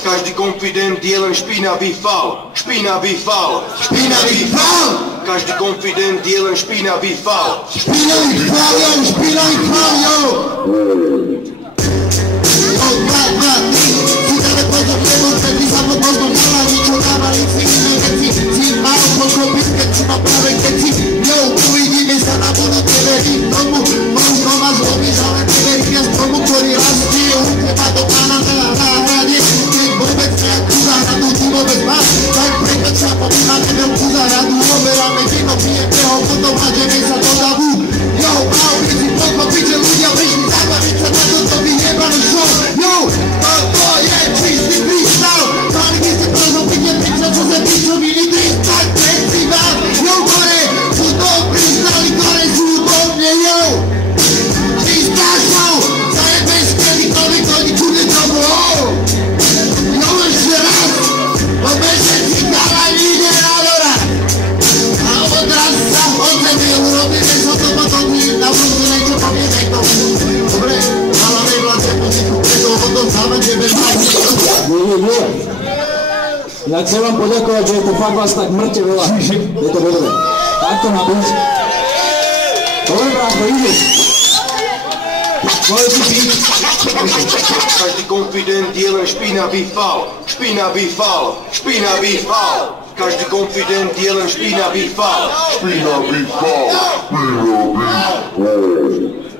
Každý konfident je len špinavý fal. Špinavý fal. Špinavý fal. Každý konfident je len špinavý fal. Špinavý fal, jo, špinavý fal, jo. Uvidíme sa na budúce, verím tomu, možno ma zlomíš, ale neverím ja z tomu, ktorý rastie u teba do pána na hrade. Keď vôbec nejakú záhradu ti vôbec máš, tak preto sa potom na veľkú záhradu oberáme víno, pijeme ho, potom hádeme sa do davu. Jo, Mauri si pochopí, že ľudia prišli zabaviť sa na toto vyjebanú show. Jo, toto je čistý freestyle, mali by ste pochopiť, nepričo, čo sa píčoviny trestať festival. Jo, gore, sú to freestyle, ktoré sú do mne, jo. Čistá show, zajebe skvelý nový chodí čudne tomu, jo, ešte raz, po mesiaci dala ide na dora. A odraz sa od sebe urobíme sa to potom na budúce niečo povie niekto. Dobre, ale nevládzem muziku, preto odovzdáme tebe máte. Nie. Ja chcem vám poďakovať, že je to fakt vás tak mŕte veľa. Je to veľa. Tak to má byť. Dobre, brácho, ideš. Každý konfident je len špinavý fal. Špinavý fal. Špinavý fal. Každý konfident je len špinavý fal. Špinavý fal. Špinavý fal.